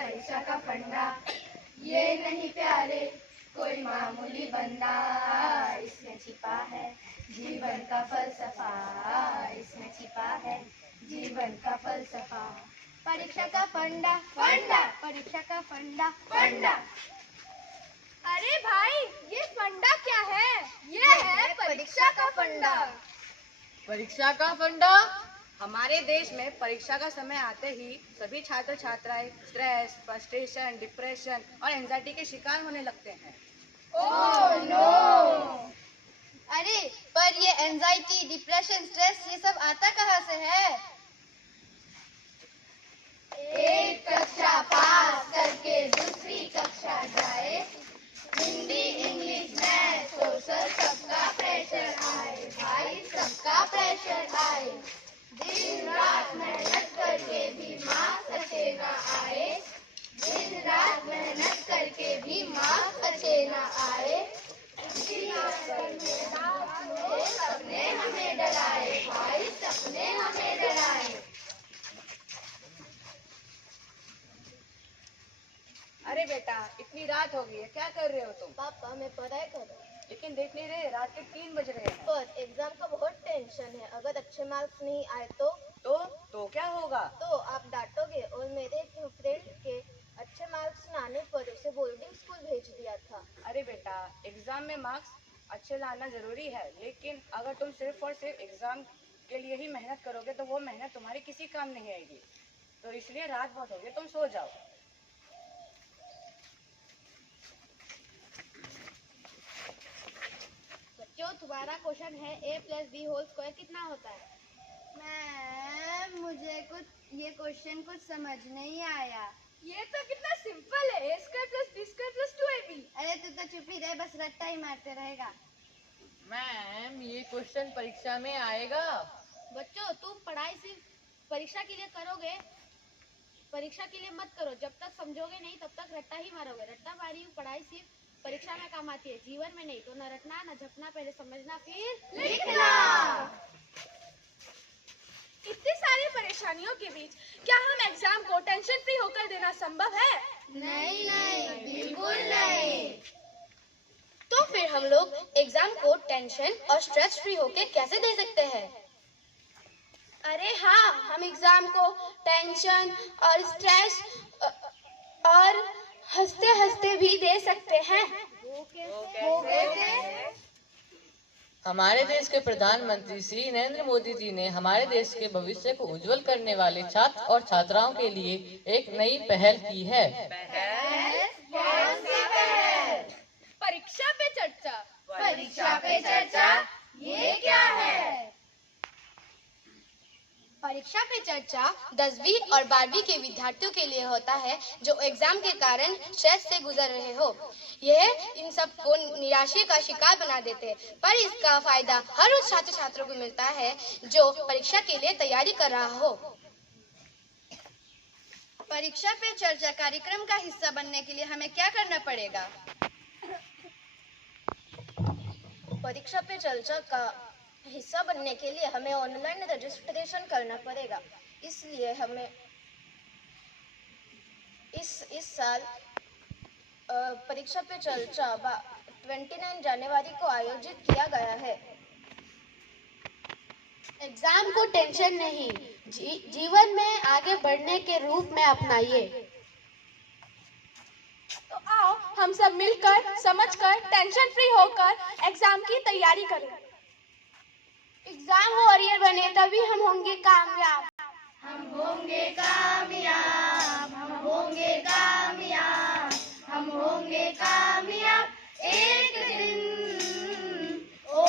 परीक्षा का फंडा, ये नहीं प्यारे कोई मामूली बंदा, इसमें छिपा है जीवन का फलसफा, इसमें छिपा है जीवन का फलसफा। परीक्षा का फंडा फंडा, परीक्षा का फंडा फंडा। अरे भाई, ये फंडा क्या है? ये है परीक्षा का फंडा। परीक्षा का फंडा। हमारे देश में परीक्षा का समय आते ही सभी छात्र छात्राएं स्ट्रेस, फ्रस्ट्रेशन, डिप्रेशन और एंजाइटी के शिकार होने लगते हैं। Oh no! अरे पर ये एंजाइटी, डिप्रेशन, स्ट्रेस ये सब आता कहाँ से है? एक कक्षा पास करके दूसरी कक्षा जाए, हिंदी, इंग्लिश, मैथ, सोशल सबका प्रेशर आए, भाई सबका प्रेशर आए। दिन रात मेहनत करके भी मार्क्स अच्छे ना आए, दिन रात मेहनत करके भी मार्क्स अच्छे ना आए। सपने हमें डराए, भाई सपने हमें डराए। अरे बेटा, इतनी रात हो गई है, क्या कर रहे हो तुम? पापा मैं पढ़ाई कर रहा हूँ, लेकिन देख नहीं रहे, रात के 3 बज रहे हैं। पर एग्जाम का बहुत टेंशन है। अगर अच्छे मार्क्स नहीं आए तो क्या होगा? तो आप डांटोगे। और मेरे फ्रेंड के अच्छे मार्क्स न आने पर उसे बोर्डिंग स्कूल भेज दिया था। अरे बेटा, एग्जाम में मार्क्स अच्छे लाना जरूरी है, लेकिन अगर तुम सिर्फ और सिर्फ एग्जाम के लिए ही मेहनत करोगे तो वो मेहनत तुम्हारी किसी काम नहीं आएगी। तो इसलिए रात बहुत हो गई, तुम सो जाओ। बच्चों, तुम्हारा क्वेश्चन है a+b² कितना होता है? मैम, मुझे ये क्वेश्चन कुछ समझ नहीं आया। ये तो कितना सिंपल है, a² + b² + 2ab। अरे तू तो चुप ही रहे, बस रट्टा ही मारते रहेगा। मैम, ये क्वेश्चन परीक्षा में आएगा। बच्चों, तुम पढ़ाई सिर्फ परीक्षा के लिए करोगे, परीक्षा के लिए मत करो। जब तक समझोगे नहीं तब तक रट्टा ही मारोगे। रट्टा मारी पढ़ाई सिर्फ परीक्षा में काम आती है, जीवन में नहीं। तो न रटना न झपना, पहले समझना फिर लिखना। इतनी सारी परेशानियों के बीच क्या हम एग्जाम को टेंशन फ्री होकर देना संभव है? नहीं नहीं, बिल्कुल नहीं। तो फिर हम लोग एग्जाम को टेंशन और स्ट्रेस फ्री होके कैसे दे सकते हैं? अरे हाँ, हम एग्जाम को टेंशन और स्ट्रेस और हंसते हंसते भी दे सकते हैं। वो कैसे? हमारे देश के प्रधानमंत्री श्री नरेंद्र मोदी जी ने हमारे देश के भविष्य को उज्जवल करने वाले छात्र और छात्राओं के लिए एक नई पहल की है। कौन सी पहल? परीक्षा पे चर्चा। परीक्षा पे चर्चा, ये क्या है? परीक्षा पे चर्चा 10वीं और 12वीं के विद्यार्थियों के लिए होता है जो एग्जाम के कारण स्ट्रेस से गुजर रहे हो। यह इन सबको निराशा का शिकार बना देते हैं, पर इसका फायदा हर उस छात्र छात्रों को मिलता है जो परीक्षा के लिए तैयारी कर रहा हो। परीक्षा पे चर्चा कार्यक्रम का हिस्सा बनने के लिए हमें क्या करना पड़ेगा? परीक्षा पे चर्चा का हिस्सा बनने के लिए हमें ऑनलाइन रजिस्ट्रेशन करना पड़ेगा। इसलिए हमें इस साल परीक्षा पे चर्चा 29 जनवरी को आयोजित किया गया है। एग्जाम को टेंशन नहीं, जीवन में आगे बढ़ने के रूप में अपनाइए। तो आओ हम सब मिलकर, समझकर, टेंशन फ्री होकर एग्जाम की तैयारी करें। एग्जाम वॉरियर बने तभी हम होंगे कामयाब। हम होंगे कामयाब, हम होंगे कामयाब, हम होंगे कामयाब एक दिन। ओ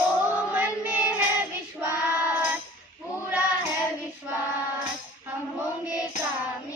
मन में है विश्वास, पूरा है विश्वास, हम होंगे कामयाब।